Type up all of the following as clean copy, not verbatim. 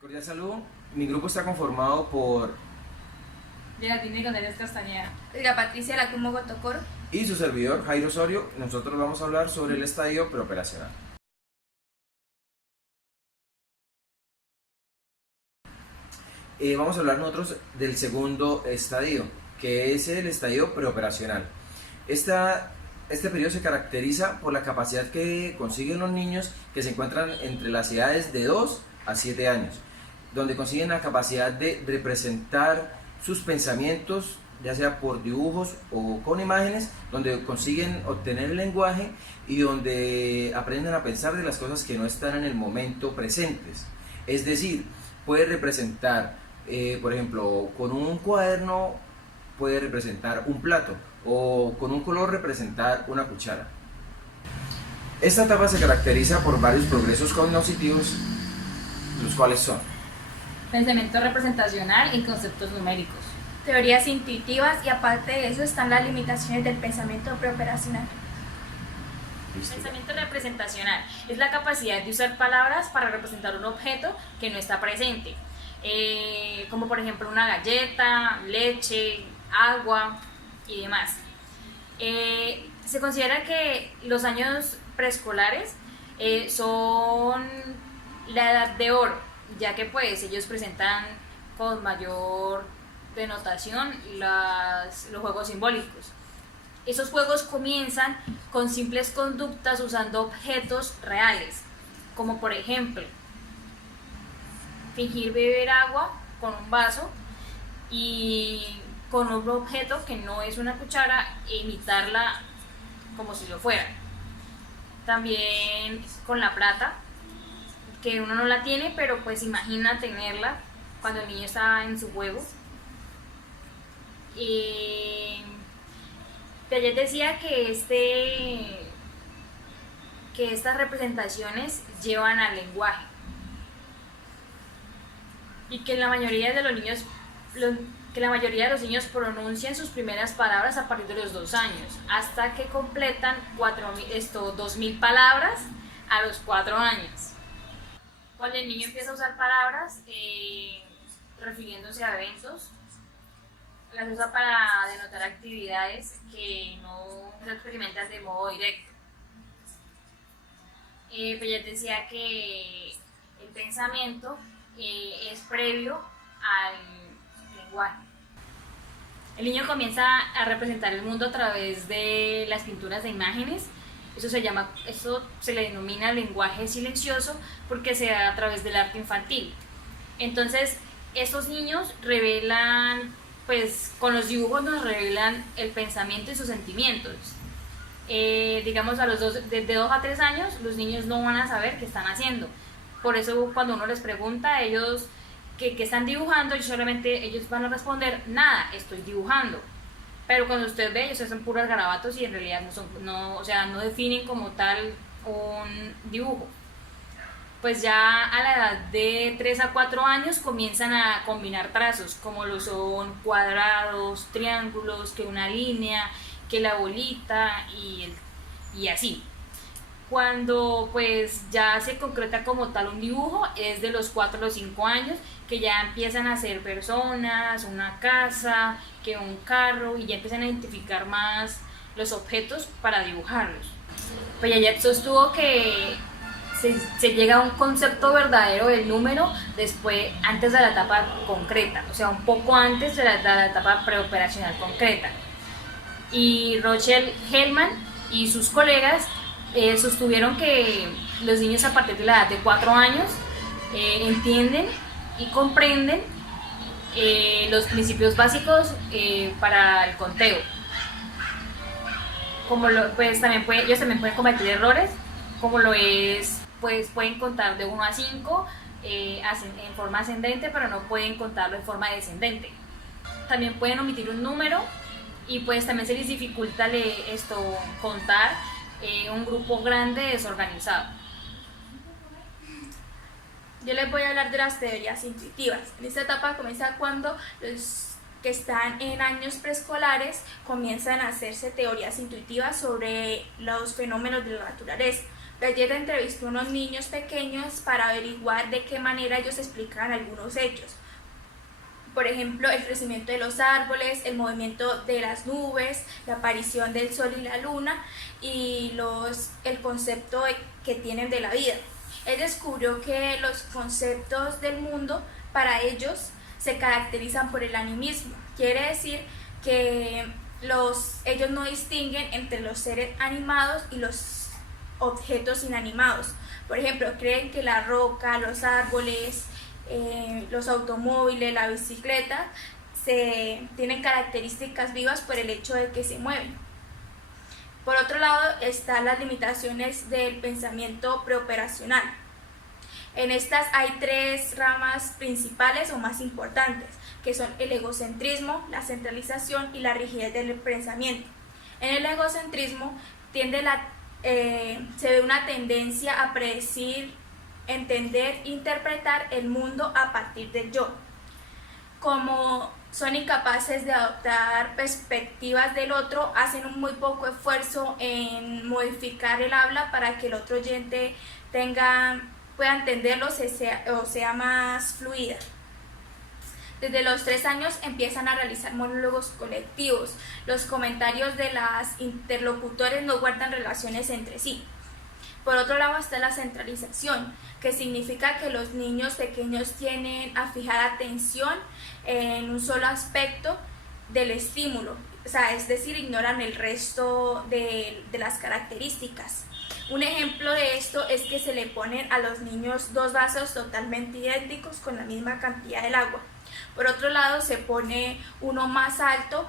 Cordial saludo. Mi grupo está conformado por Geraldine González Castañeda. La Patricia Lacumo Gotocoro. y su servidor Jairo Osorio. Nosotros vamos a hablar sobre el estadio preoperacional. Vamos a hablar nosotros del segundo estadio, que es el estadio preoperacional. Este periodo se caracteriza por la capacidad que consiguen los niños que se encuentran entre las edades de 2 a 7 años, donde consiguen la capacidad de representar sus pensamientos, ya sea por dibujos o con imágenes, donde consiguen obtener el lenguaje y donde aprenden a pensar de las cosas que no están en el momento presentes. Es decir, puede representar, por ejemplo, con un cuaderno puede representar un plato o con un color representar una cuchara. Esta etapa se caracteriza por varios progresos cognitivos, los cuales son Pensamiento representacional y conceptos numéricos. Teorías intuitivas, y aparte de eso están las limitaciones del pensamiento preoperacional. Pensamiento representacional es la capacidad de usar palabras para representar un objeto que no está presente, como por ejemplo una galleta, leche, agua y demás. Se considera que los años preescolares son la edad de oro, ya que pues ellos presentan con mayor denotación los juegos simbólicos. Esos juegos comienzan con simples conductas usando objetos reales, como por ejemplo fingir beber agua con un vaso y con otro objeto que no es una cuchara e imitarla como si lo fuera. También con la plata, que uno no la tiene, pero pues imagina tenerla cuando el niño está en su juego. Piaget decía que estas representaciones llevan al lenguaje y que la mayoría de los niños pronuncian sus primeras palabras a partir de los 2 años, hasta que completan 2000 palabras a los 4 años. Cuando el niño empieza a usar palabras refiriéndose a eventos, las usa para denotar actividades que no se experimentan de modo directo. Piaget decía que el pensamiento es previo al lenguaje. El niño comienza a representar el mundo a través de las pinturas de imágenes. Eso se le denomina lenguaje silencioso porque se da a través del arte infantil. Entonces, estos niños revelan, pues con los dibujos nos revelan el pensamiento y sus sentimientos. Digamos, de 2 a 3 años, los niños no van a saber qué están haciendo. Por eso cuando uno les pregunta a ellos qué están dibujando, ellos van a responder, nada, estoy dibujando. Pero cuando usted ve, ellos son puros garabatos y en realidad no definen como tal un dibujo. Pues ya a la edad de 3 a 4 años comienzan a combinar trazos, como lo son cuadrados, triángulos, que una línea, que la bolita y así. Cuando pues ya se concreta como tal un dibujo es de los 4 a los 5 años, que ya empiezan a ser personas, una casa, que un carro, y ya empiezan a identificar más los objetos para dibujarlos. Pues ya sostuvo que se llega a un concepto verdadero del número antes de la etapa concreta, o sea, un poco antes de la etapa preoperacional concreta. Y Rochelle Hellman y sus colegas sostuvieron que los niños a partir de la edad de 4 años entienden y comprenden los principios básicos para el conteo. Ellos también pueden cometer errores, como lo es, pues pueden contar de 1 a 5 en forma ascendente, pero no pueden contarlo en forma descendente. También pueden omitir un número y pues también se les dificulta contar un grupo grande desorganizado. Yo les voy a hablar de las teorías intuitivas. En esta etapa comienza cuando los que están en años preescolares comienzan a hacerse teorías intuitivas sobre los fenómenos de la naturaleza. Piaget entrevistó a unos niños pequeños para averiguar de qué manera ellos explicaban algunos hechos. Por ejemplo, el crecimiento de los árboles, el movimiento de las nubes, la aparición del sol y la luna y el concepto que tienen de la vida. Él descubrió que los conceptos del mundo para ellos se caracterizan por el animismo. Quiere decir que ellos no distinguen entre los seres animados y los objetos inanimados. Por ejemplo, creen que la roca, los árboles, los automóviles, la bicicleta tienen características vivas por el hecho de que se mueven. Por otro lado están las limitaciones del pensamiento preoperacional. En estas hay tres ramas principales o más importantes, que son el egocentrismo, la centralización y la rigidez del pensamiento. En el egocentrismo se ve una tendencia a predecir, entender, interpretar el mundo a partir del yo. Como son incapaces de adoptar perspectivas del otro, hacen un muy poco esfuerzo en modificar el habla para que el otro oyente pueda entenderlo o sea más fluida. Desde los 3 años empiezan a realizar monólogos colectivos. Los comentarios de las interlocutores no guardan relaciones entre sí. Por otro lado está la centralización, que significa que los niños pequeños tienden a fijar atención en un solo aspecto del estímulo, es decir, ignoran el resto de las características. Un ejemplo de esto es que se le ponen a los niños 2 vasos totalmente idénticos con la misma cantidad del agua. Por otro lado se pone uno más alto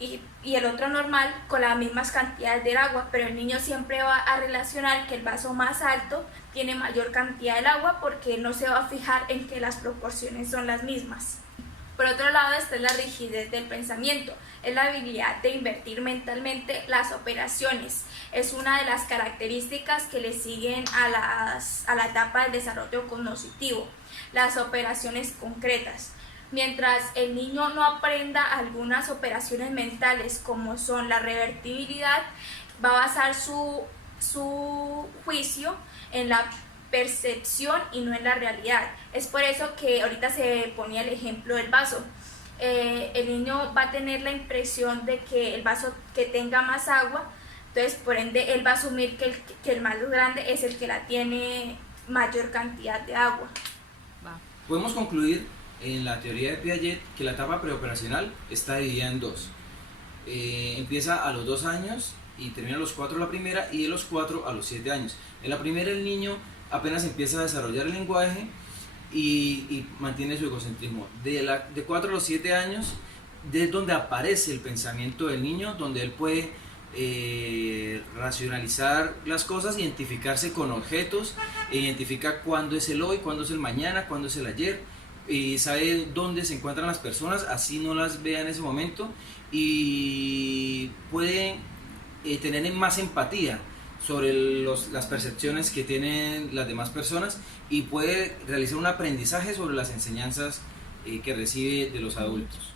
y el otro normal con las mismas cantidades del agua, pero el niño siempre va a relacionar que el vaso más alto tiene mayor cantidad del agua porque no se va a fijar en que las proporciones son las mismas. Por otro lado está la rigidez del pensamiento, es la habilidad de invertir mentalmente las operaciones. Es una de las características que le siguen a la etapa del desarrollo cognitivo, las operaciones concretas. Mientras el niño no aprenda algunas operaciones mentales como son la revertibilidad, va a basar su juicio en la percepción y no en la realidad. Es por eso que ahorita se ponía el ejemplo del vaso. El niño va a tener la impresión de que el vaso que tenga más agua, entonces por ende él va a asumir que el más grande es el que la tiene mayor cantidad de agua. Podemos concluir en la teoría de Piaget que la etapa preoperacional está dividida en 2. Empieza a los 2 años y termina a los 4 la primera, y de los 4 a los 7 años. En la primera el niño apenas empieza a desarrollar el lenguaje y mantiene su egocentrismo. De 4 a los 7 años es donde aparece el pensamiento del niño, donde él puede racionalizar las cosas, identificarse con objetos, identifica cuándo es el hoy, cuándo es el mañana, cuándo es el ayer, y sabe dónde se encuentran las personas, así no las vea en ese momento, y puede tener más empatía sobre las percepciones que tienen las demás personas, y puede realizar un aprendizaje sobre las enseñanzas que recibe de los adultos.